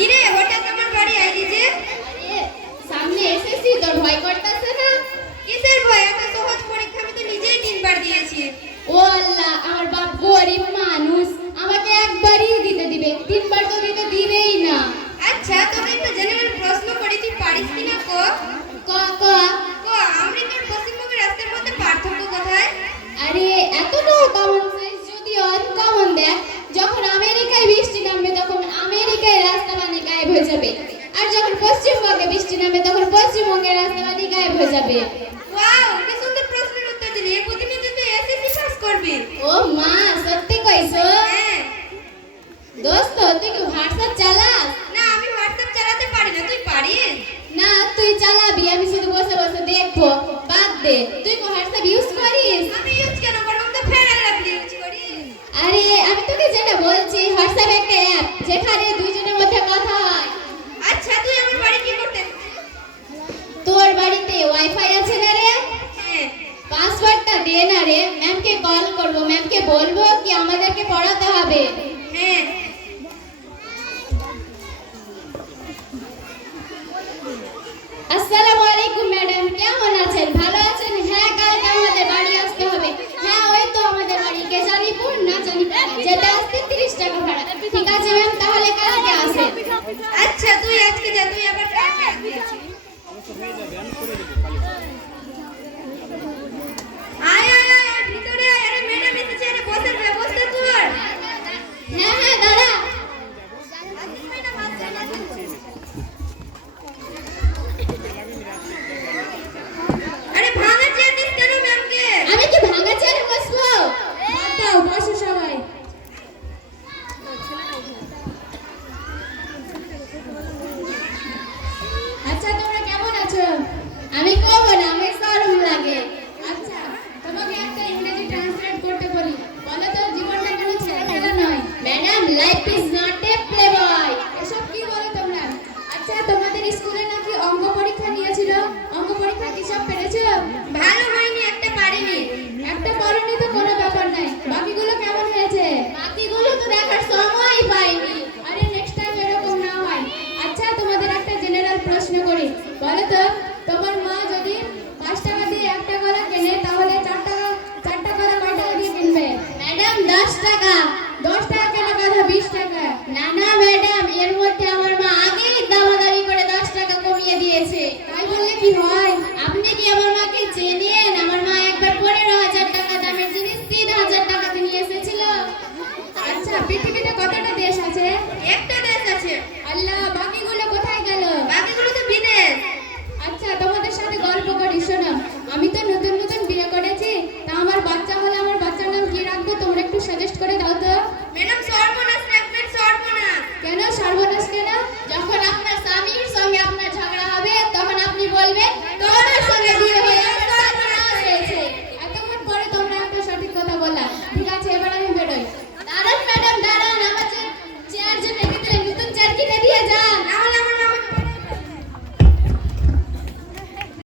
কিরে হঠাৎ আমার বাড়ি আইলি যে? সামনে এসেছি, তোর ভয় করতেছে না? কিসের ভয়? এত সহজ পরীক্ষা আমি তো নিজেই 3 বার দিয়েছি। ও আল্লাহ, আমার বাপ গরিব মানুষ, আমাকে একবারই দিতে দিবে, 3 বার তো দিতে দিবেই না। আচ্ছা তোকে একটা জেনারেল প্রশ্ন করি, তুই পারিস কিনা ক? ক ক ক আমেরিকা আর পশ্চিমবঙ্গের রাস্তার মধ্যে পার্থক্য কোথায়? আরে এতটাও কমন সেন্স যদি অনকমন দেখ, যখন আমেরিকায় বৃষ্টি নামবে তখন আমেরিকায় রাস্তা পানি গায়েব হয়ে যাবে, আর যখন পশ্চিমবঙ্গে বৃষ্টি নামবে তখন পশ্চিমবঙ্গের রাস্তা পানি গায়েব হয়ে যাবে। ওয়াও, কি সুন্দর প্রশ্নের উত্তর দিলি। এই প্রতিনিধি তুই এসএসসি পাস করবি? ও মা, সত্যি কইছো? হ্যাঁ। দোস্ত, তুই কি হোয়াটসঅ্যাপ চালাস? না, আমি হোয়াটসঅ্যাপ চালাতে পারি না, তুই পারিস? না, তুই চালাবি, আমি শুধু বসে বসে দেখবো। বাদ দে, তুই কি হোয়াটসঅ্যাপ ইউজ করিস? আমি ইউজ কেন করব? তো ফের লাভলি ইউজ করি। আরে আমি তোকে যেটা বলছি, হোয়াটসঅ্যাপ একটা অ্যাপ যেখানে দুইজনের মধ্যে কথা হয়। আচ্ছা তুই আমার বাড়ি কি করতে? তোর বাড়িতে ওয়াইফাই আছে না রে? হ্যাঁ। পাসওয়ার্ডটা দে না রে, ম্যামকে কল করব, ম্যামকে বলবো কি আমাদেরকে পড়াতে হবে। হ্যাঁ। আসসালামু আলাইকুম ম্যাডাম, কেমন আছেন? ভালো আছেন? হ্যাঁ, কালকে আমাদের বাড়ি আসতে হবে। হ্যাঁ, ওই তো আমাদের বাড়ি কেশানীপুর নাচানীপুর, যেতে আসতে 30 টাকা ভাড়া। ঠিক আছে ম্যাম, তাহলে কালকে আসেন। আচ্ছা তুই আজকে যা, তুই আবার কালকে আসবি। আয় আয় আয়, ভিতরে আয়। আরে ম্যাডাম এসেছে, আরে বসার ব্যবস্থা কর। হ্যাঁ হ্যাঁ, দাঁড়া। আরে ভাঙা চেয়ার দিস কেন ম্যামকে? আমি কি ভাঙা চেয়ারে বসবো? বাদ দাও, বসো সবাই। আচ্ছা, তোমরা কেমন আছো? আমি কব না, আমার শরম লাগে। আচ্ছা, তোমাকে একটা ইংরেজি ট্রান্সলেট করতে বলি, বলো তো জীবনটা কোনো ছেলেখেলা নয়। Madam, life is not a play বয়। এসব কি বলো তোমরা? আচ্ছা, তোমাদের স্কুলে নাকি অঙ্ক পরীক্ষা নিয়েছিল, অঙ্ক পরীক্ষা কি সব পেরেছো? ভালো হয়নি, একটা পারিনি। একটা পড়নি তো কোনো ব্যাপার নাই, বাকিগুলো কেমন হয়েছে? বাকিগুলো তো দেখার সময়ই পাইনি। আরে নেক্সট টাইম এরকম না হয়। আচ্ছা, তোমাদের একটা জেনারেল প্রশ্ন করি, বলো তো তোমার মা যদি 5 টাকা দিয়ে একটা কলা কেনে তাহলে 4টা কলা কয় টাকা দিয়ে কিনবে? ম্যাডাম, 10 টাকা। 10 টাকা কেন কথা 20 টাকা? না না,